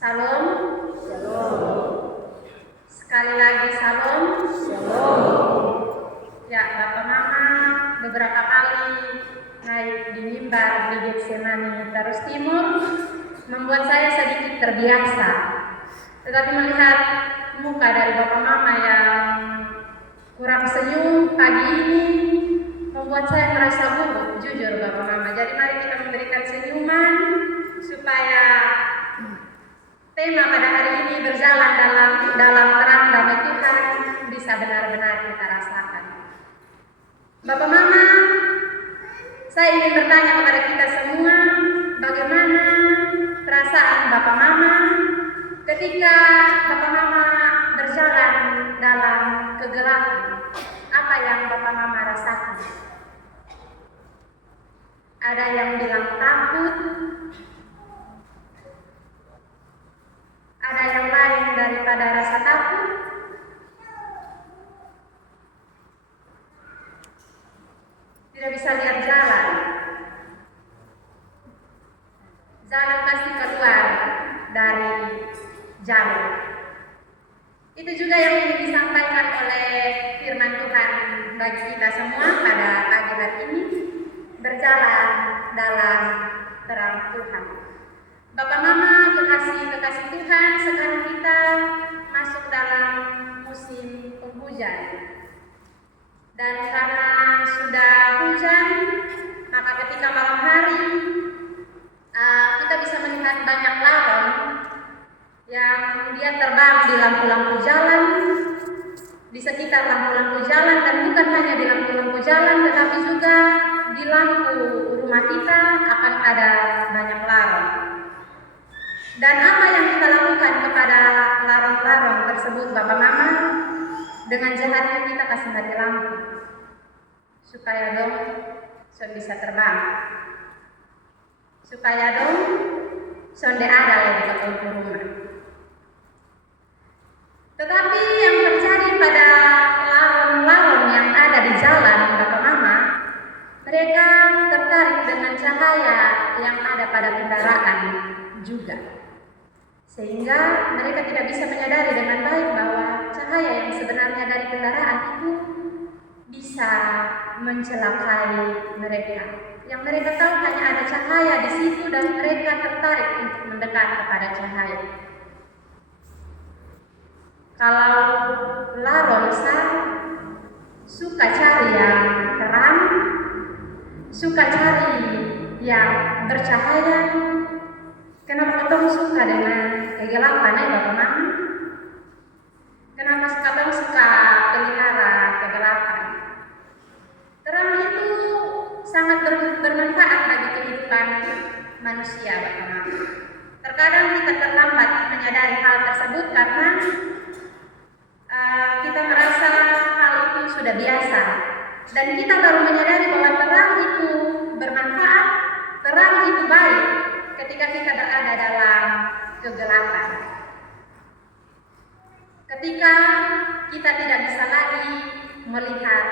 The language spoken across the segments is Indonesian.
Salam. Shalom. Sekali lagi salam. Shalom. Ya, Bapak Mama beberapa kali naik di mimbar di Getsemani Terus Timur membuat saya sedikit terbiasa. Tetapi melihat muka dari Bapak Mama yang kurang senyum pagi ini membuat saya merasa gugup, jujur Bapak Mama. Jadi mari kita memberikan senyuman supaya tema pada hari ini berjalan dalam terang damai Tuhan bisa benar-benar kita rasakan. Bapak Mama, saya ingin bertanya kepada kita semua, bagaimana perasaan Bapak Mama ketika Bapak Mama berjalan dalam kegelapan? Apa yang Bapak Mama rasakan? Ada yang bilang takut, ada yang lain daripada rasa takut. Tidak bisa lihat jalan. Jalan pasti keluar dari jalur. Itu juga yang ingin disampaikan oleh firman Tuhan bagi kita semua pada pagi hari ini, berjalan dalam terang Tuhan. Bapak Mama, kekasih Tuhan, sekarang kita masuk dalam musim penghujan. Dan karena sudah hujan, maka ketika malam hari kita bisa melihat banyak laron yang dia terbang di lampu-lampu jalan, di sekitar lampu-lampu jalan, dan bukan hanya di lampu-lampu jalan, tetapi juga di lampu rumah kita akan ada banyak laron. Dan apa yang kita lakukan kepada laron-laron tersebut, Bapak Mama? Dengan jahatnya kita kasih mati lampu supaya dong son bisa terbang, supaya dong son ada lagi ke rumah. Tetapi yang terjadi pada laron-laron yang ada di jalan, Bapak Mama, mereka tertarik dengan cahaya yang ada pada kendaraan juga, sehingga mereka tidak bisa menyadari dengan baik bahwa cahaya yang sebenarnya dari kendaraan itu bisa mencelakai mereka. Yang mereka tahu hanya ada cahaya di situ dan mereka tertarik untuk mendekat kepada cahaya. Kalau laron suka cari yang terang, suka cari yang bercahaya, kenapa ketemu suka dengan kegelapan ya Bapak Mama? Kenapa kadang suka pelihara kegelapan? Terang itu sangat bermanfaat bagi kehidupan manusia, Bapak Mama. Terkadang kita terlambat menyadari hal tersebut karena kita merasa hal itu sudah biasa, dan kita baru menyadari bahwa terang itu bermanfaat, terang itu baik ketika kita berada dalam kegelapan. Ketika kita tidak bisa lagi melihat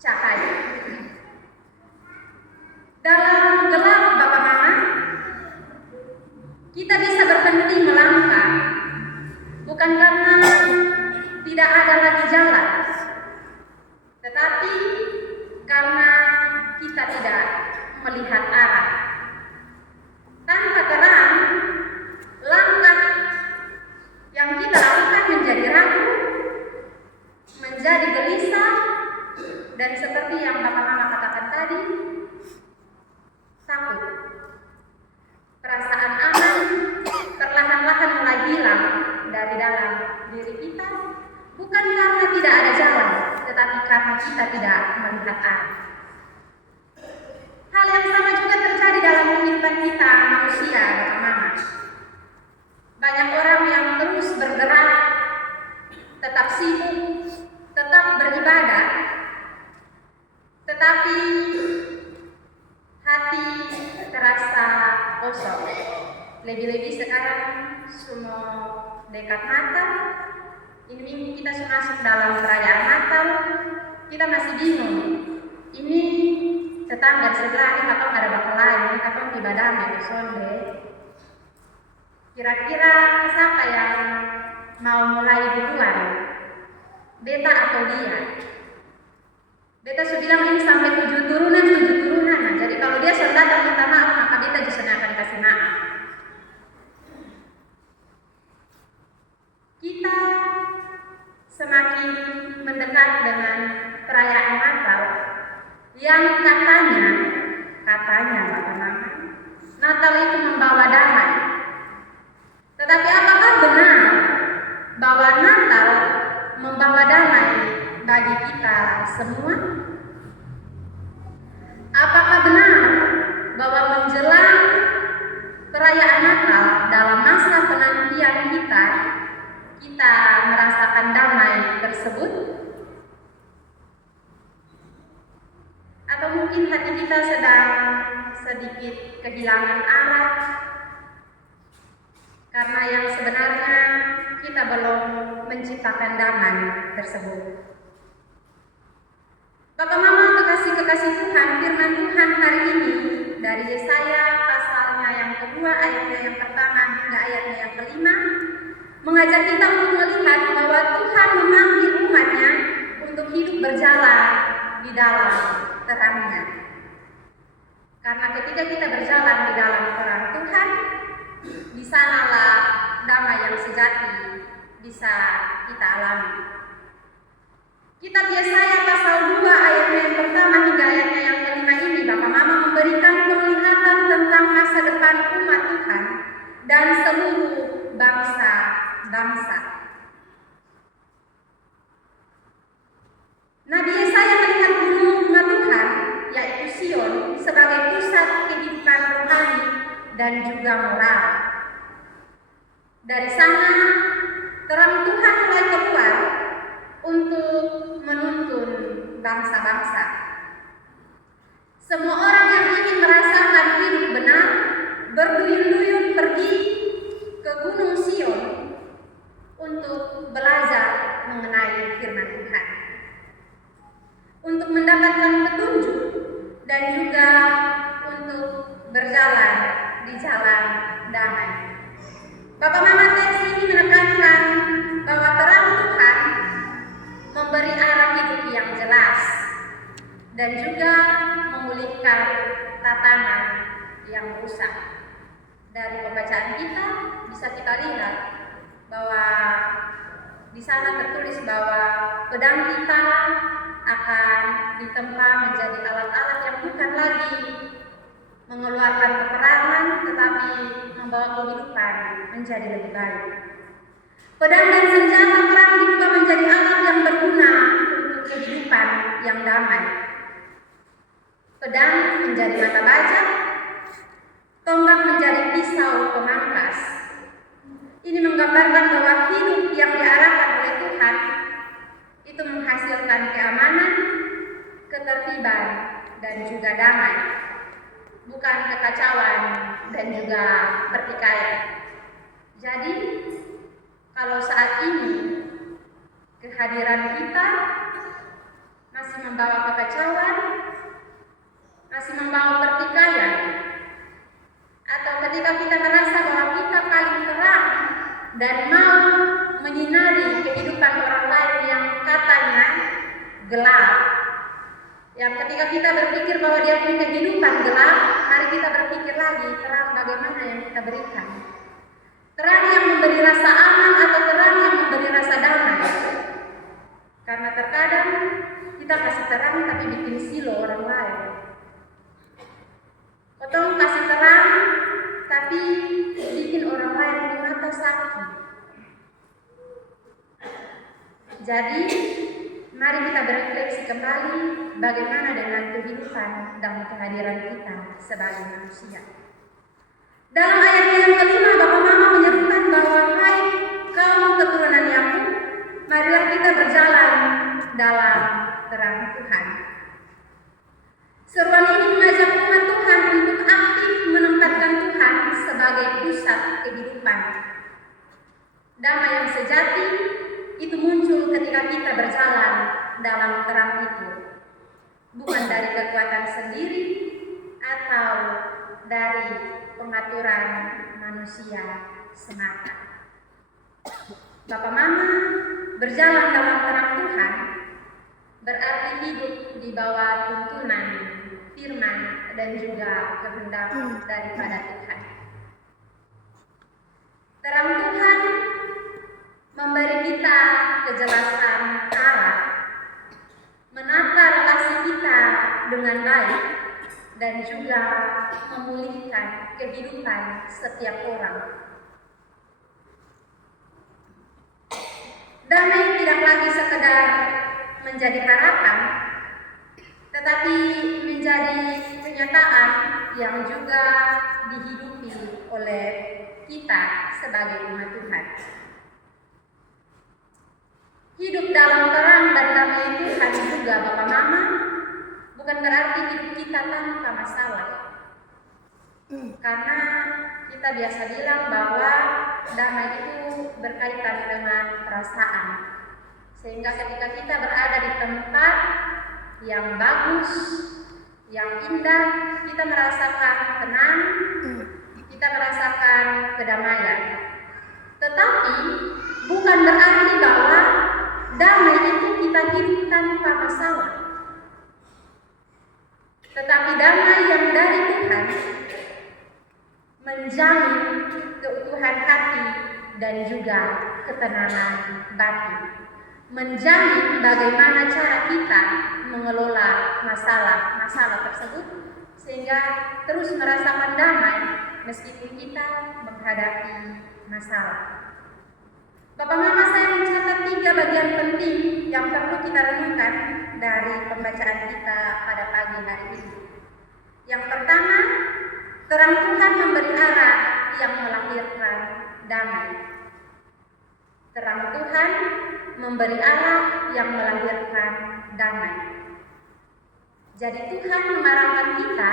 cahaya. Dalam gelap, Bapak Mama, kita bisa berhenti melangkah, bukan karena tidak ada lagi jalan, tetapi karena kita tidak melihat arah. Tanpa terang, langkah yang kita lakukan menjadi ragu, menjadi gelisah, dan seperti yang Bapak Mama katakan tadi, takut. Perasaan aman perlahan-lahan mulai hilang dari dalam diri kita, bukan karena tidak ada jalan, tetapi karena kita tidak melihat arah. Hal yang sama juga terjadi dalam kehidupan kita manusia, Bapak Mama. Banyak orang yang terus bergerak, tetap sibuk, tetap beribadah, tetapi hati terasa kosong. Lebih-lebih sekarang semua dekat Natal. Ini minggu kita sudah masuk dalam perayaan Natal. Kita masih bingung. Ini tetangga sebelah ini atau ada bakal lain, atau ibadah sonde. Kira-kira siapa yang mau mulai duluan? Beta atau dia? Beta sudah bilang ini sampai 7 turunan. Nah, jadi kalau dia sudah datang minta maaf, maka beta justru akan kasih maaf. Kita semakin mendekat dengan perayaan Natal yang katanya Bapak-Mama, Natal itu membawa damai. Tetapi apakah benar bahwa Natal membawa damai bagi kita semua? Apakah benar bahwa menjelang perayaan Natal dalam masa penantian kita merasakan damai tersebut? Atau mungkin hati kita sedang sedikit kehilangan arah karena yang sebenarnya kita belum menciptakan damai tersebut. Bapak Mama kekasih Tuhan, firman Tuhan hari ini dari Yesaya pasalnya yang kedua, ayatnya yang pertama hingga ayatnya yang kelima, mengajak kita untuk melihat bahwa Tuhan memanggil umatnya untuk hidup berjalan di dalam terangnya. Karena ketika kita berjalan di dalam terang Tuhan, di sanalah damai yang sejati bisa kita alami. Kitab Yesaya pasal 2 ayatnya yang pertama hingga ayatnya yang kelima ini, Bapak Mama memberikan penglihatan tentang masa depan umat Tuhan dan seluruh bangsa-bangsa. Nabi Yesaya melihat gunung rumah Tuhan, yaitu Sion, sebagai pusat kehidupan rohani dan juga moral. Dari sana, terang Tuhan mulai keluar untuk menuntun bangsa-bangsa. Semua orang yang ingin merasakan hidup benar, berduyun-duyun pergi ke Gunung Sion untuk belajar mengenai firman Tuhan, untuk mendapatkan petunjuk dan juga untuk berjalan di jalan damai. Bapak Mama, teks ini menekankan bahwa terang Tuhan memberi arah hidup yang jelas dan juga memulihkan tatanan yang rusak. Dari pembacaan kita bisa kita lihat bahwa di sana tertulis bahwa pedang kita akan ditempa menjadi alat-alat yang bukan lagi mengeluarkan peperangan, tetapi membawa kehidupan menjadi lebih baik. Pedang dan senjata perang diubah menjadi alat yang berguna untuk kehidupan yang damai. Pedang menjadi mata baja, tombak menjadi pisau pemangkas. Ini menggambarkan bahwa hidup yang diarahkan oleh Tuhan itu menghasilkan keamanan, ketertiban, dan juga damai, bukan kekacauan dan juga pertikaian. Jadi, kalau saat ini kehadiran kita masih membawa kekacauan, masih membawa pertikaian, atau ketika kita merasa bahwa kita paling terang dan mau menyinari kehidupan orang lain yang katanya gelap, yang ketika kita berpikir bahwa dia punya kehidupan gelap, mari kita berpikir lagi terang bagaimana yang kita berikan. Terang yang memberi rasa aman atau terang yang memberi rasa damai. Karena terkadang kita kasih terang tapi bikin silo orang lain. Potong kasih terang tapi bikin orang lain di mata sakit. Jadi mari kita berefleksi kembali bagaimana dengan kehidupan dan kehadiran kita sebagai manusia. Dalam ayat yang kelima, Bapak Mama menyerukan bahwa hai kaum keturunan Yakub, marilah kita berjalan dalam terang Tuhan. Seruan ini mengajak umat Tuhan untuk aktif menempatkan Tuhan sebagai pusat kehidupan. Damai yang sejati itu muncul ketika kita berjalan dalam terang itu, bukan dari kekuatan sendiri atau dari pengaturan manusia semata. Bapak Mama berjalan dalam terang Tuhan berarti hidup di bawah tuntunan firman dan juga kehendak daripada Tuhan. Terang Tuhan memberi kita kejelasan arah, menata relasi kita dengan baik, dan juga memulihkan kehidupan setiap orang. Damai tidak lagi sekedar menjadi harapan, tetapi menjadi kenyataan yang juga dihidupi oleh kita sebagai umat Tuhan. Hidup dalam terang dan damai Tuhan juga Bapak Mama bukan berarti hidup kita tanpa masalah. Karena kita biasa bilang bahwa damai itu berkaitan dengan perasaan. Sehingga ketika kita berada di tempat yang bagus, yang indah, kita merasakan tenang, kita merasakan kedamaian. Tetapi bukan berarti bahwa damai itu kita hidup tanpa masalah. Tetapi damai yang dari Tuhan menjamin keutuhan hati dan juga ketenangan batin. Menjamin bagaimana cara kita mengelola masalah-masalah tersebut sehingga terus merasakan damai meskipun kita menghadapi masalah. Bapak Mama, saya mencatat 3 bagian penting yang perlu kita renungkan dari pembacaan kita pada pagi hari ini. Yang pertama, terang Tuhan memberi arah yang melahirkan damai. Terang Tuhan memberi arah yang melahirkan damai. Jadi Tuhan mengarahkan kita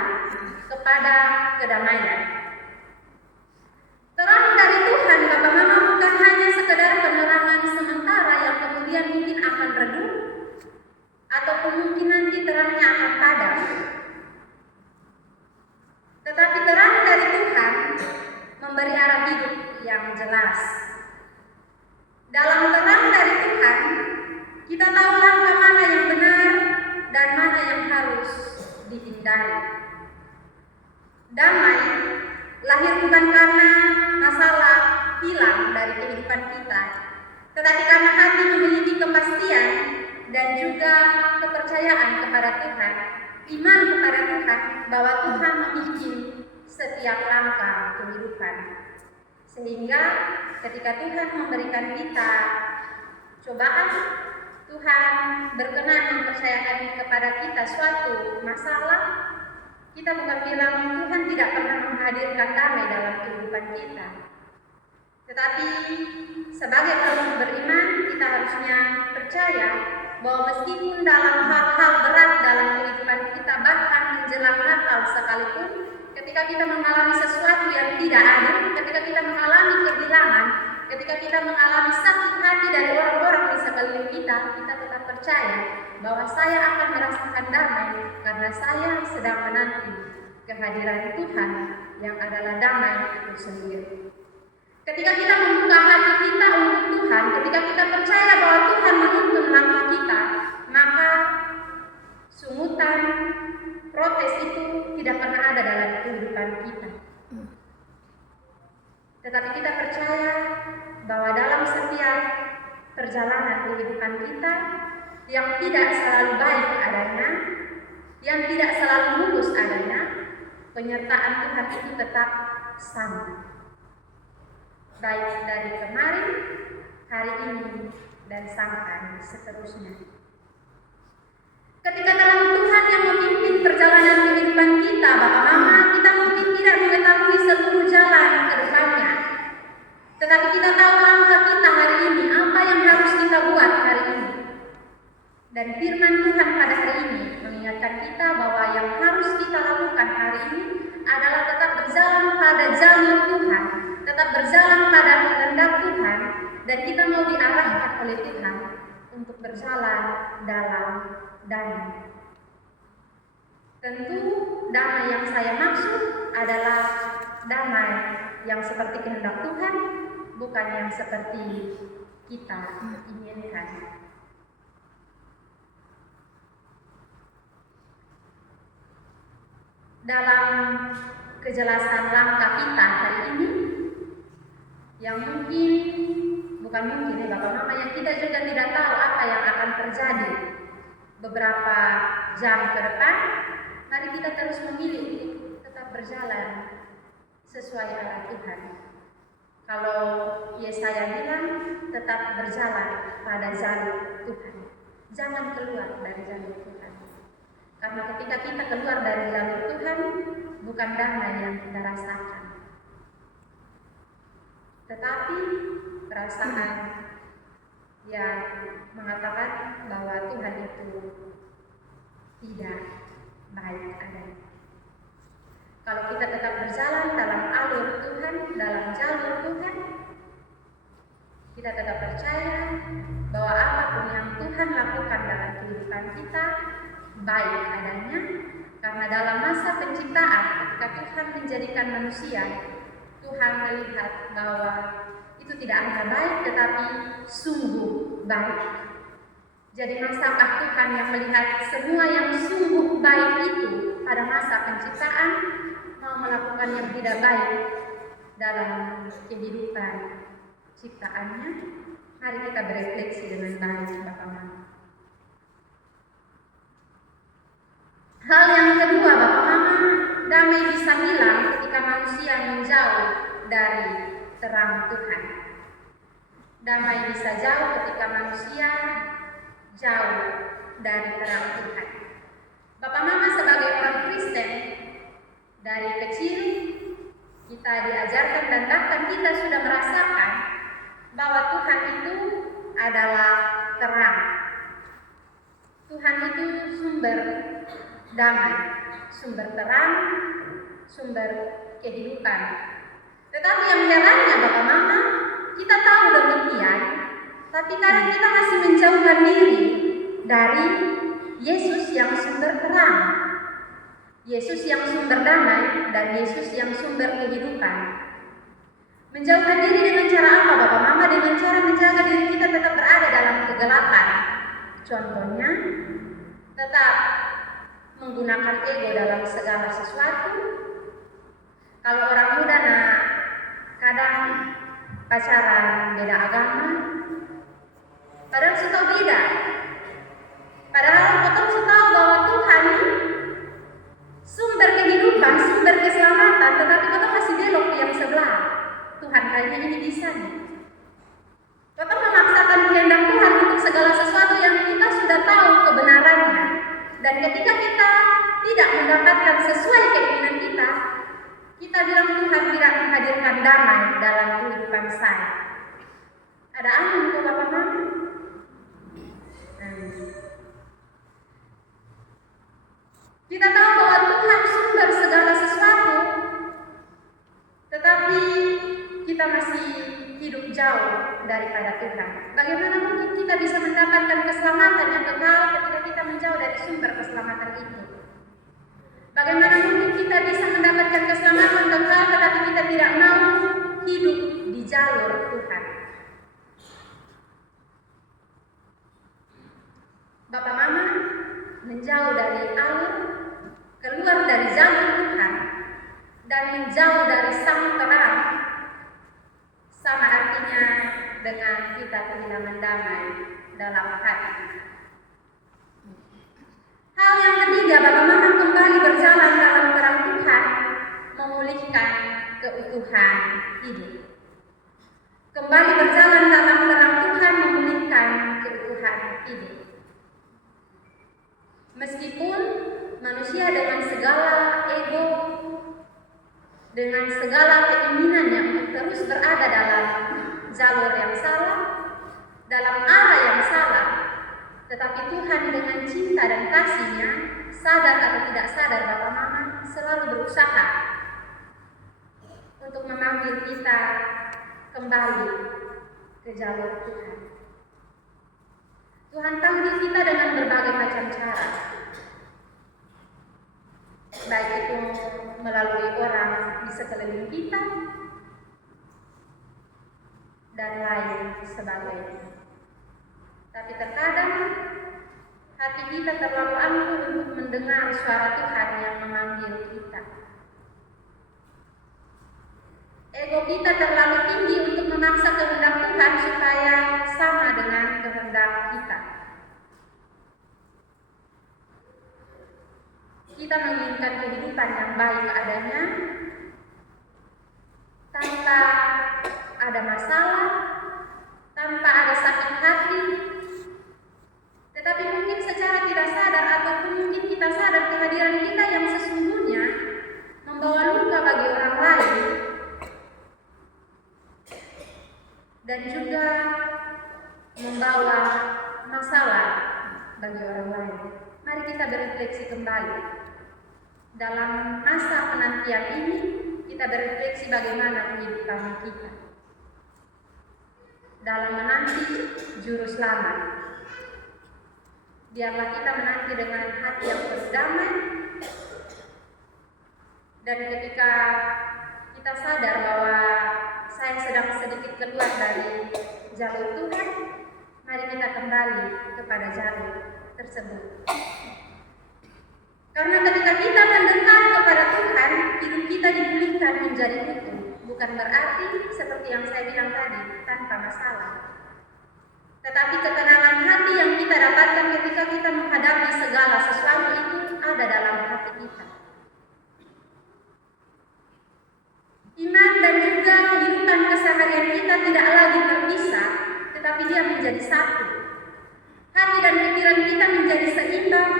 kepada kedamaian. Terang dari Tuhan, Bapak Mama, bukan hanya sekedar penerangan sementara yang kemudian mungkin akan redup ataupun mungkin nanti terangnya akan padam. Tetapi terang dari Tuhan memberi arah hidup yang jelas. Dalam terang dari Tuhan, kita tahu langkah mana yang benar dan mana yang harus dihindari. Damai lahir bukan karena masalah hilang dari kehidupan kita, tetapi karena hati memiliki kepastian dan juga kepercayaan kepada Tuhan, iman kepada Tuhan bahwa Tuhan memimpin setiap langkah kehidupan. Sehingga ketika Tuhan memberikan kita cobaan, Tuhan berkenan mempercayakan kepada kita suatu masalah, kita bukan bilang Tuhan tidak pernah menghadirkan damai dalam kehidupan kita. Tetapi sebagai kaum beriman, kita harusnya percaya bahwa meskipun dalam hal-hal berat dalam kehidupan kita, bahkan menjelang Natal sekalipun, ketika kita mengalami sesuatu yang tidak adil, ketika kita mengalami kehilangan, ketika kita mengalami sakit hati dari orang-orang di sekeliling kita, kita tetap percaya bahwa saya akan merasakan damai karena saya sedang menanti kehadiran Tuhan yang adalah damai itu sendiri. Ketika kita membuka hati kita untuk Tuhan, ketika kita percaya bahwa Tuhan menuntun langkah kita, maka sungutan, protes itu tidak pernah ada dalam kehidupan kita. Tetapi kita percaya bahwa dalam setiap perjalanan kehidupan kita yang tidak selalu baik adanya, yang tidak selalu mulus adanya, penyertaan Tuhan itu tetap sama. Baik dari kemarin, hari ini, dan sampai seterusnya. Ketika dalam Tuhan yang memimpin perjalanan kehidupan kita, Bapak Mama, kita mungkin tidak mengetahui seluruh jalan ke depannya. Tetapi kita tahu langkah kita hari ini, apa yang harus kita buat hari ini. Dan firman Tuhan pada hari ini mengingatkan kita bahwa yang harus kita lakukan hari ini adalah tetap berjalan pada jalur Tuhan, tetap berjalan pada kehendak Tuhan, dan kita mau diarahkan oleh Tuhan untuk berjalan dalam damai. Tentu damai yang saya maksud adalah damai yang seperti kehendak Tuhan, bukan yang seperti kita inginkan. Dalam kejelasan langkah kita hari ini, yang bukan mungkin ya Bapak Mama, yang kita juga tidak tahu apa yang akan terjadi beberapa jam ke depan, mari kita terus memilih tetap berjalan sesuai arah Tuhan. Kalau Yesaya bilang, tetap berjalan pada jalur Tuhan, jangan keluar dari jalur Tuhan. Karena ketika kita keluar dari jalur Tuhan, bukan damai yang kita rasakan, tetapi perasaan yang mengatakan bahwa Tuhan itu tidak baik adanya. Kalau kita tetap berjalan dalam alur Tuhan, dalam jalur Tuhan, kita tetap percaya bahwa apapun yang Tuhan lakukan dalam kehidupan kita baik adanya, karena dalam masa penciptaan ketika Tuhan menjadikan manusia, Tuhan melihat bahwa itu tidak hanya baik tetapi sungguh baik. Jadi masakah Tuhan yang melihat semua yang sungguh baik itu pada masa penciptaan mau melakukan yang tidak baik dalam kehidupan ciptaannya? Mari kita berefleksi dengan baik, Bapak Mama. Hal yang kedua, Bapak Mama, damai bisa hilang ketika manusia menjauh dari terang Tuhan. Damai bisa jauh ketika manusia jauh dari terang Tuhan. Bapak Mama, sebagai orang Kristen, dari kecil kita diajarkan dan bahkan kita sudah merasakan bahwa Tuhan itu adalah terang. Tuhan itu sumber damai, sumber terang, sumber kehidupan. Tetapi yang herannya Bapak Mama, kita tahu demikian, tapi kadang kita masih menjauhkan diri dari Yesus yang sumber terang, Yesus yang sumber damai, dan Yesus yang sumber kehidupan. Menjauhkan diri dengan cara apa Bapak Mama? Dengan cara menjaga diri kita tetap berada dalam kegelapan. Contohnya, tetap menggunakan ego dalam segala sesuatu. Kalau orang muda kadang pacaran beda agama, padahal sudah beda. Padahal kita sudah tahu bahwa Tuhan sumber kehidupan, sumber keselamatan, tetapi kita masih belok yang sebelah. Tuhan kayaknya ini bisa nih. Kita memaksakan kehendak Tuhan untuk segala sesuatu yang kita sudah tahu kebenarannya. Dan ketika kita tidak mendapatkan sesuai keinginan kita, kita bilang Tuhan tidak menghadirkan damai dalam kehidupan saya. Ada angin itu Bapak Mama? Kita tahu bahwa Tuhan sumber segala sesuatu, tetapi kita masih hidup jauh daripada Tuhan. Bagaimana mungkin kita bisa mendapatkan keselamatan yang kekal ketika kita menjauh dari sumber keselamatan itu? Bagaimana mungkin kita bisa mendapatkan keselamatan kekal tetapi kita tidak mau hidup di jalur Tuhan? Bapak Mama, menjauh dari alur, keluar dari jalur Tuhan, dan menjauh dari sang terang, sama artinya dengan kita kehilangan damai dalam hati. Hal yang ketiga, Bapak Mama, kembali berjalan dalam terang Tuhan, memulihkan keutuhan hidup. Kembali berjalan dalam terang Tuhan, memulihkan keutuhan hidup. Meskipun manusia dengan segala ego, dengan segala keinginannya untuk terus berada dalam jalur yang salah, dalam arah yang salah, tetapi Tuhan dengan cinta dan kasih-Nya, sadar atau tidak sadar Bapak Mama, selalu berusaha untuk memanggil kita kembali ke jalur Tuhan. Tuhan panggil kita dengan berbagai macam cara, baik itu melalui orang di sekeliling kita, dan lain sebagainya. Tapi terkadang hati kita terlalu angkuh untuk mendengar suara Tuhan yang memanggil kita. Ego kita terlalu tinggi untuk memaksa kehendak Tuhan supaya sama dengan kehendak kita. Kita menginginkan kehidupan yang baik adanya, tanpa ada masalah, tanpa ada sakit hati. Tetapi mungkin secara tidak sadar ataupun mungkin kita sadar kehadiran kita yang sesungguhnya membawa luka bagi orang lain dan juga membawa masalah bagi orang lain. Mari kita berefleksi kembali. Dalam masa penantian ini, kita berefleksi bagaimana kehidupan kita dalam menanti juru selamat. Biarlah kita menanti dengan hati yang berdamai, dan ketika kita sadar bahwa saya sedang sedikit keluar dari jalur Tuhan, mari kita kembali kepada jalur tersebut. Karena ketika kita mendekat kepada Tuhan, hidup kita dipulihkan menjadi utuh. Bukan berarti seperti yang saya bilang tadi, tanpa masalah. Tetapi ketenangan hati yang kita dapatkan ketika kita menghadapi segala sesuatu itu ada dalam hati kita. Iman dan juga kehidupan keseharian kita tidak lagi terpisah, tetapi dia menjadi satu. Hati dan pikiran kita menjadi seimbang,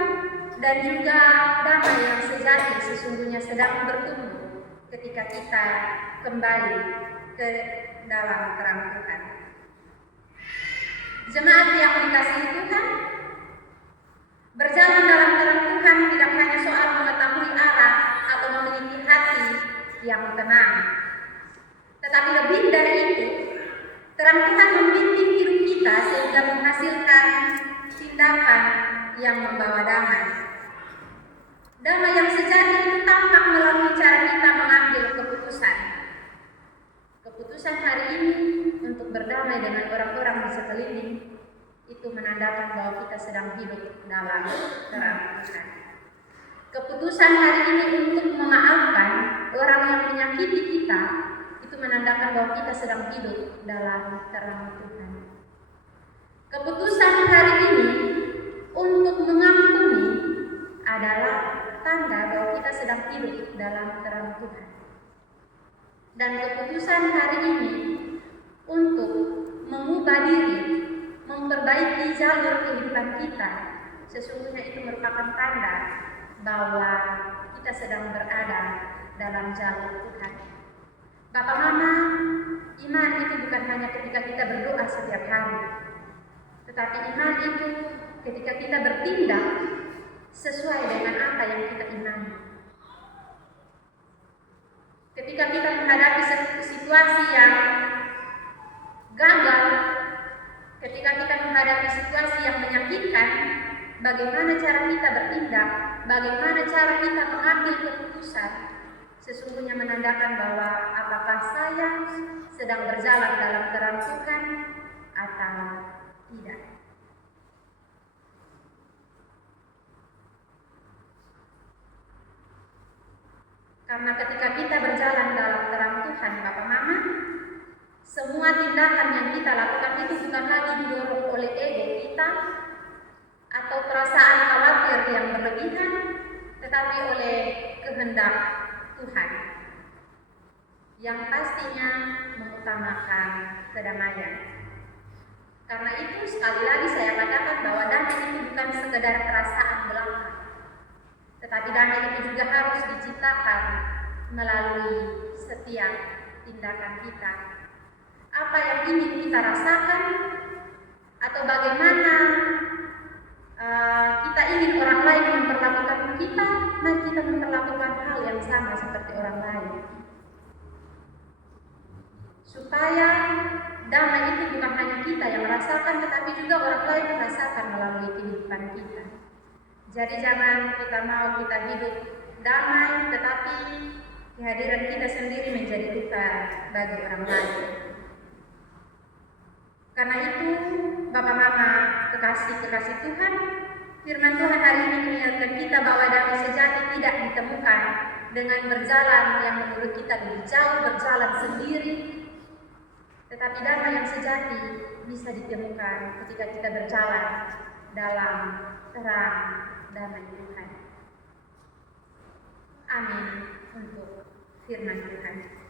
dan juga damai yang sejati sesungguhnya sedang bertumbuh ketika kita kembali ke dalam terang Tuhan. Jemaat yang dikasihi Tuhan, berjalan dalam terang Tuhan tidak hanya soal mengetahui arah atau memiliki hati yang tenang, tetapi lebih dari itu, terang Tuhan membimbing hidup kita sehingga menghasilkan tindakan yang membawa damai. Damai yang sejati itu tampak melalui cara kita mengambil keputusan. Keputusan hari ini untuk berdamai dengan orang-orang di sekeliling itu menandakan bahwa kita sedang hidup dalam terang Tuhan. Keputusan hari ini untuk memaafkan orang yang menyakiti kita itu menandakan bahwa kita sedang hidup dalam terang Tuhan. Keputusan hari ini untuk mengampuni adalah tanda bahwa kita sedang hidup dalam terang Tuhan. Dan keputusan hari ini untuk mengubah diri, memperbaiki jalur kehidupan kita, sesungguhnya itu merupakan tanda bahwa kita sedang berada dalam jalur Tuhan. Bapak Mama, iman itu bukan hanya ketika kita berdoa setiap hari, tetapi iman itu ketika kita bertindak sesuai dengan apa yang kita imani. Ketika kita menghadapi situasi yang gagal, ketika kita menghadapi situasi yang menyakitkan, bagaimana cara kita bertindak, bagaimana cara kita mengambil keputusan, sesungguhnya menandakan bahwa apakah saya sedang berjalan dalam terang Tuhan atau tidak. Karena ketika kita berjalan dalam terang Tuhan, Bapak Mama, semua tindakan yang kita lakukan itu bukan lagi didorong oleh ego kita atau perasaan khawatir yang berlebihan, tetapi oleh kehendak Tuhan yang pastinya mengutamakan kedamaian. Karena itu sekali lagi saya katakan bahwa damai itu bukan sekedar perasaan belaka, tetapi damai itu juga harus diciptakan melalui setiap tindakan kita. Apa yang ingin kita rasakan atau bagaimana kita ingin orang lain memperlakukan kita, mari kita memperlakukan hal yang sama seperti orang lain. Supaya damai itu bukan hanya kita yang merasakan, tetapi juga orang lain merasakan melalui kehidupan kita. Jadi jangan kita mau kita hidup damai, tetapi kehadiran kita sendiri menjadi duka bagi orang lain. Karena itu, Bapak Mama kekasih-kekasih Tuhan, firman Tuhan hari ini mengingatkan kita bahwa damai sejati tidak ditemukan dengan berjalan yang menurut kita lebih jauh, berjalan sendiri. Tetapi damai yang sejati bisa ditemukan ketika kita berjalan dalam terang damai Tuhan. Amin untuk firman Tuhan.